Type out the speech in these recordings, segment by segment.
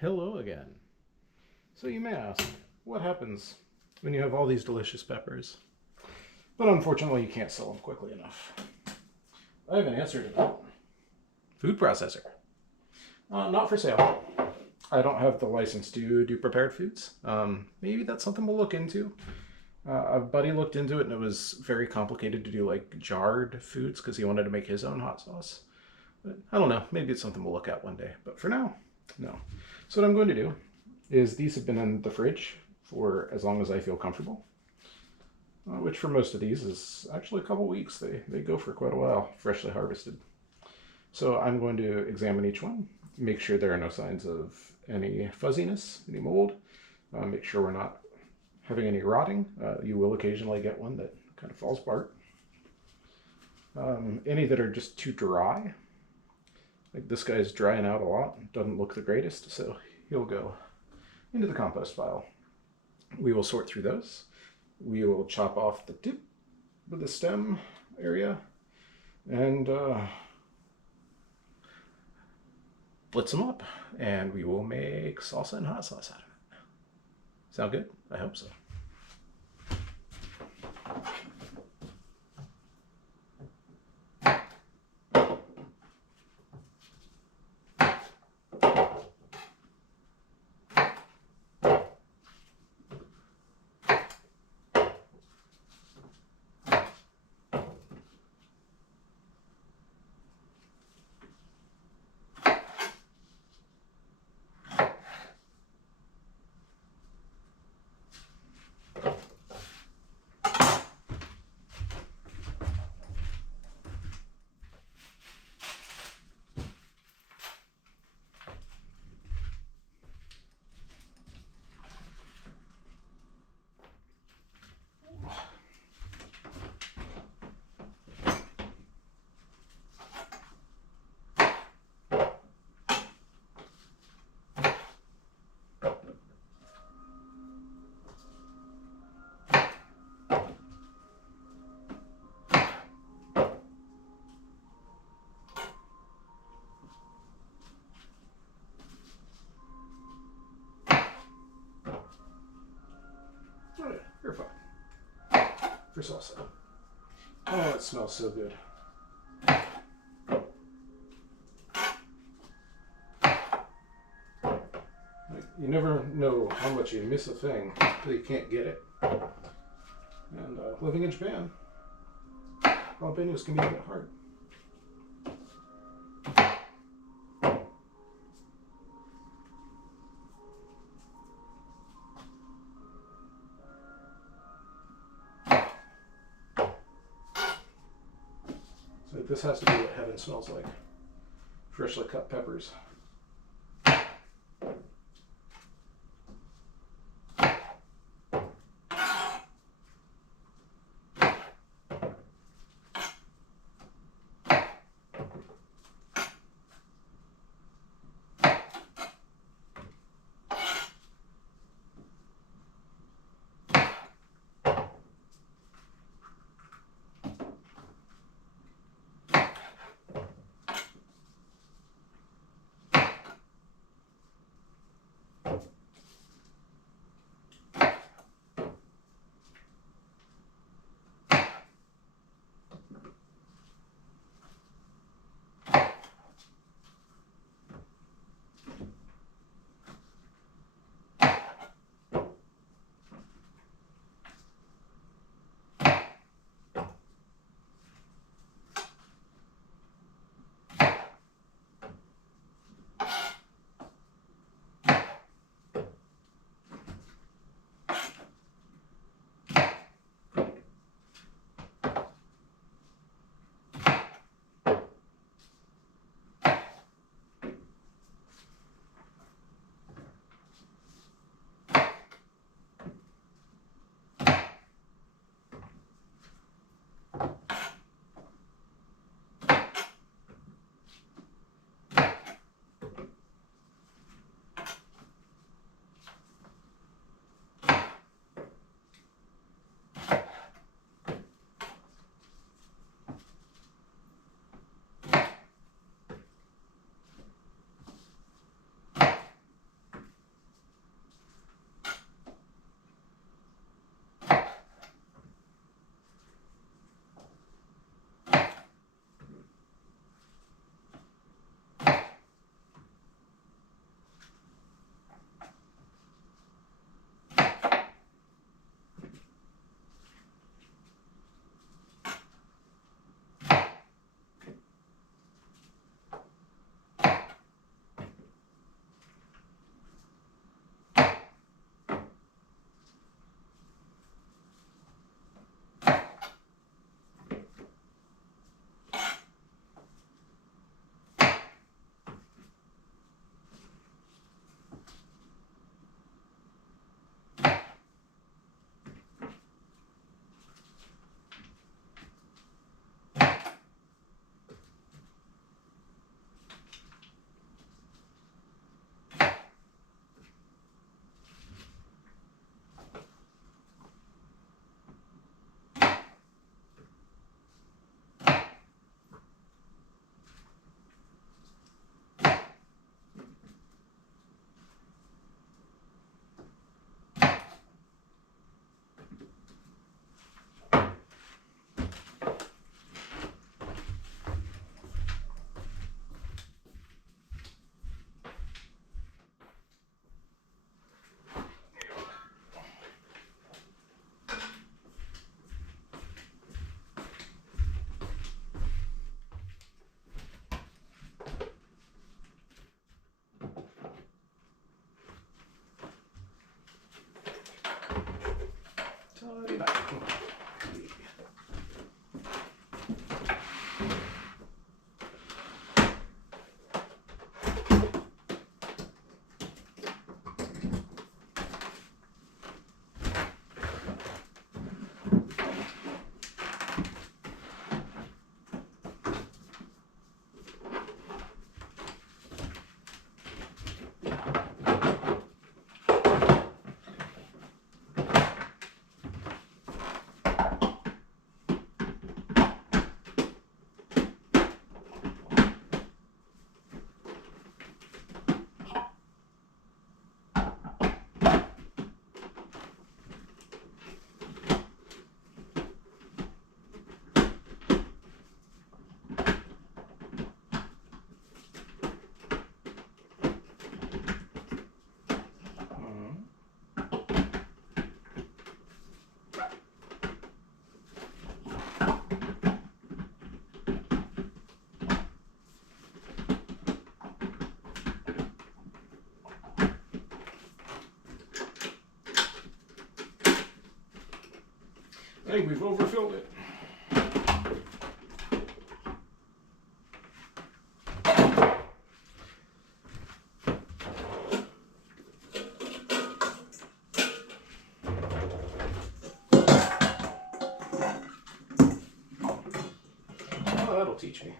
Hello again. So you may ask, what happens when you have all these delicious peppers, but unfortunately you can't sell them quickly enough? I have an answer to that. Food processor. Not for sale. I don't have the license to do prepared foods. Maybe that's something we'll look into. A buddy looked into it and it was very complicated to do like jarred foods because he wanted to make his own hot sauce. But I don't know, maybe it's something we'll look at one day. But for now, no. So what I'm going to do is these have been in the fridge for as long as I feel comfortable. Which for most of these is actually a couple weeks. They go for quite a while, freshly harvested. So I'm going to examine each one, make sure there are no signs of any fuzziness, any mold, make sure we're not having any rotting. You will occasionally get one that kind of falls apart. Any that are just too dry, like this guy's drying out a lot, doesn't look the greatest, so he'll go into the compost pile. We will sort through those. We will chop off the tip with the stem area and blitz them up, and we will make salsa and hot sauce out of it. Sound good? I hope so. Alright, you're fine. For salsa. Oh, it smells so good. You never know how much you miss a thing until you can't get it. And living in Japan, jalapenos can be a bit hard. So this has to be what heaven smells like. Freshly cut peppers. I think we've overfilled it. Oh, that'll teach me.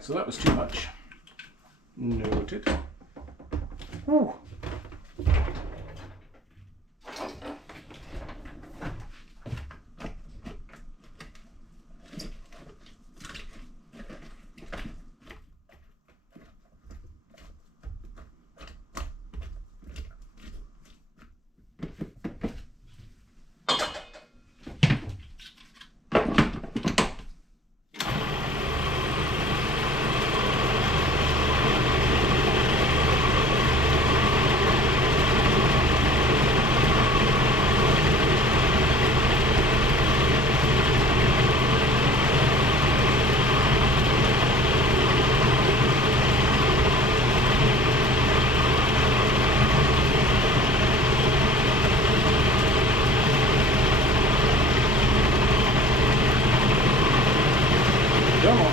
So that was too much. Noted. Whew. Come on.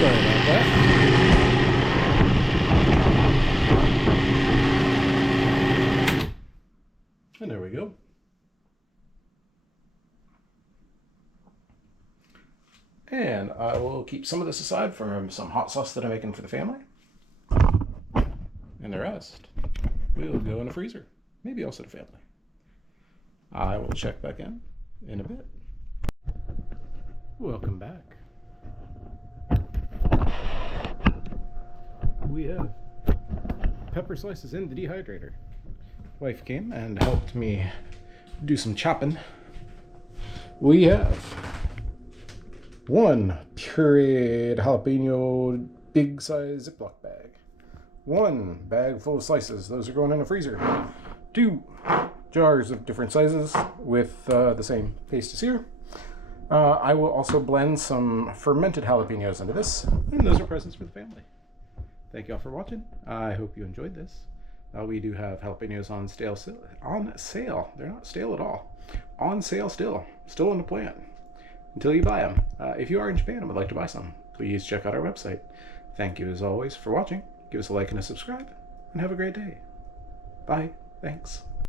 Sorry about that. And there we go. And I will keep some of this aside for some hot sauce that I'm making for the family. And the rest will go in the freezer. Maybe also the family. I will check back in a bit. Welcome back. We have pepper slices in the dehydrator. Wife came and helped me do some chopping. We have one pureed jalapeno big size Ziploc bag. One bag full of slices. Those are going in the freezer. 2 jars of different sizes with the same paste as here. I will also blend some fermented jalapenos into this. And those are presents for the family. Thank you all for watching. I hope you enjoyed this. We do have jalapenos on sale. They're not stale at all. On sale still in the plant. Until you buy them. If you are in Japan and would like to buy some, please check out our website. Thank you as always for watching. Give us a like and a subscribe, and have a great day. Bye. Thanks.